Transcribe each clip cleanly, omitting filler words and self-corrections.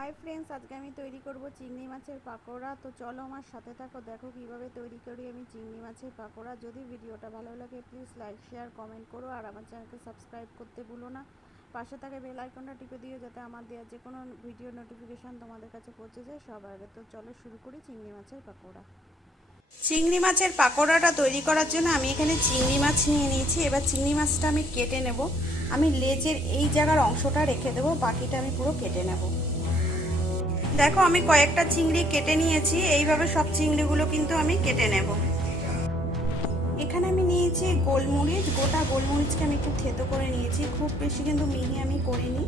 Hi friends आज के आमी तैरी करब चिंगड़ी माछेर पाकोड़ा। तो चलो आमार साथे थाको, देखो किभाबे तैरी करी आमी चिंगड़ी माछेर पाकोड़ा। यदि भिडियोटा भालो लागे प्लिज लाइक शेयर कमेंट करो और आमार चैनलके सबस्क्राइब करते भूलो ना। पाशे थाका बेल आइकनटा टिपे दिओ जाते आमार देওয়া যে কোনো ভিডিও নোটিফিকেশন তোমাদের কাছে পৌঁছে যায় সবার আগে। তো চলো শুরু করি চিংড়ি মাছের পাকোড়া। চিংড়ি মাছের পাকোড়াটা তৈরি করার জন্য আমি এখানে চিংড়ি মাছ নিয়ে নিয়েছি। এবার চিংড়ি মাছটা আমি কেটে নেব। আমি লেজের এই জায়গার অংশটা রেখে দেব, বাকিটা আমি পুরো কেটে নেব। দেখো আমি কয়েকটা চিংড়ি কেটে নিয়েছি, এইভাবে সব চিংড়িগুলো কিন্তু আমি কেটে নেব। এখানে আমি নিয়েছি গোলমরিচ, গোটা গোলমরিচকে আমি একটু থেতো করে নিয়েছি, খুব বেশি কিন্তু মিহি আমি করিনি।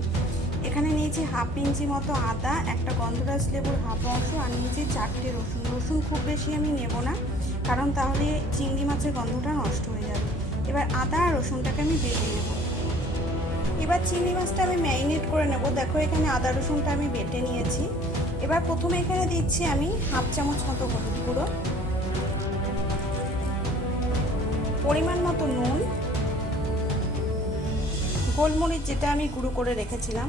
এখানে নিয়েছি হাফ ইঞ্চি মতো আদা, একটা গন্ধরাজ লেবুর হাফ অংশ, আর নিয়েছি 4টে রসুন। রসুন খুব বেশি আমি নেব না, কারণ তাহলে চিংড়ি মাছের গন্ধটা নষ্ট হয়ে যাবে। এবার আদা আর রসুনটাকে আমি বেটে নেব। এবার চিংড়ি মাছটা আমি ম্যারিনেট করে নেব। দেখো এখানে আদা রসুনটা আমি বেটে নিয়েছি। এবার প্রথমে এখানে দিচ্ছি আমি হাফ চামচ মতো হলুদ গুঁড়ো, পরিমাণ মতো নুন, গোলমরিচ যেটা আমি গুঁড়ো করে রেখেছিলাম,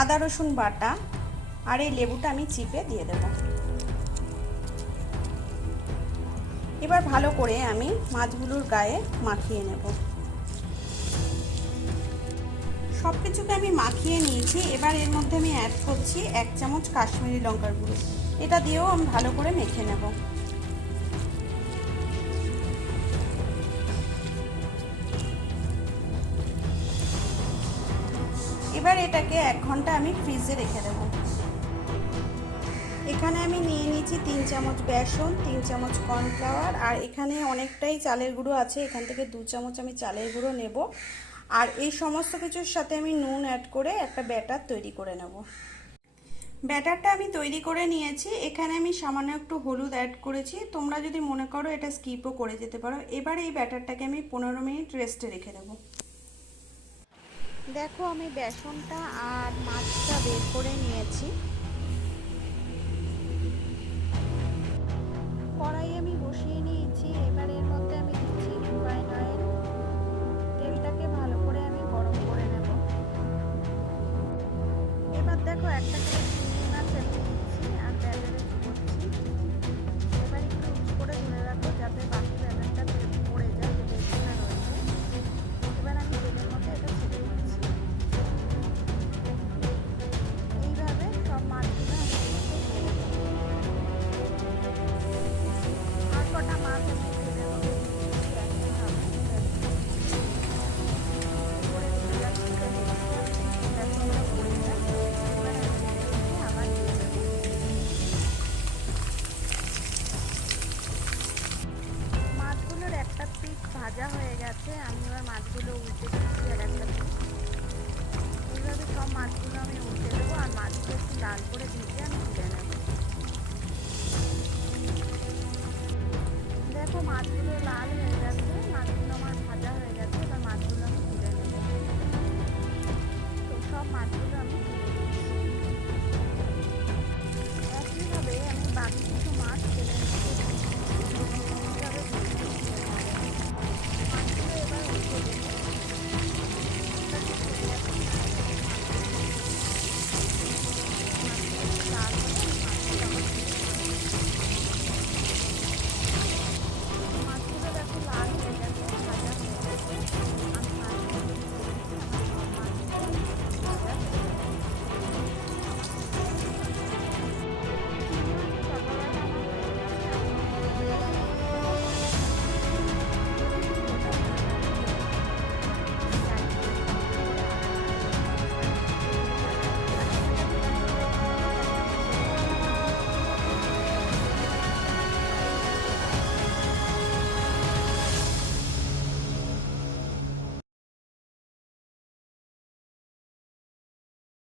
আদা রসুন বাটা, আর এই লেবুটা আমি চিপে দিয়ে দেব। এবার ভালো করে আমি মাছগুলোর গায়ে মাখিয়ে নেব। সব কিছুকে আমি মাখিয়ে নিয়েছি। এবার এর মধ্যে আমি অ্যাড করছি 1 চামচ কাশ্মীরি লঙ্কার গুঁড়ো। এটা দিয়েও আমি ভালো করে মেখে নেব। এবার এটাকে 1 ঘন্টা আমি ফ্রিজে রেখে দেব। এখানে আমি নিয়ে নিয়েছি 3 চামচ বেসন, 3 চামচ কর্নফ্লাওয়ার, আর এখানে অনেকটাই চালের গুঁড়ো আছে, এখান থেকে 2 চামচ আমি চালের গুঁড়ো নেব। আর এই সমস্ত কিছুর সাথে আমি নুন অ্যাড করে একটা ব্যাটার তৈরি করে নেব। ব্যাটারটা আমি তৈরি করে নিয়েছি। এখানে আমি সামান্য একটু হলুদ অ্যাড করেছি, তোমরা যদি মনে করো এটা স্কিপও করে যেতে পারো। এবার এই ব্যাটারটাকে আমি 15 মিনিট রেস্টে রেখে দেব। দেখো আমি বেসনটা আর মাছটা বের করে নিয়েছি। কড়াই আমি বসিয়ে নিয়েছি। এবার এর মধ্যে আমি দিচ্ছি রিফাইন অয়েল। তেলটাকে ভালো করে আমি গরম করে নেব। এবার দেখো একটা করে চিংড়ি মাছ আমি দিচ্ছি আর ব্যাটারে করছি। এবার একটু উঁচু করে ধরে রাখবো যাতে বাকি ব্যাটারটা পড়ে যায়, যে বেসনটা রয়েছে। এবার আমি তেলের মধ্যে এটা ছেড়ে দিচ্ছি। এইভাবে সব মাছগুলো আমি দিয়ে দেবো। আর কটা মাছ আমি তেলের মধ্যে দিচ্ছি একইভাবে। করে দিয়ে যাচ্ছি বেসনটা পড়ে যায়। এবার আমি রেখে আবার দিয়ে দেবো। মাছগুলোর একটা পিঠ ভাজা হয়ে গেছে, আমি এবার মাছগুলো উল্টে দিচ্ছি আর একটা পিঠ। এইভাবে সব মাছগুলো আমি উল্টে দেবো আর মাছগুলো একটু লাল করে ভেজে আমি তুলে নেব। দেখো মাছগুলো লাল হয়ে গেছে, মাছগুলো আমার ভাজা হয়ে গেছে। এবার মাছগুলো আমি তুলে নেব। তো সব মাছগুলো আমি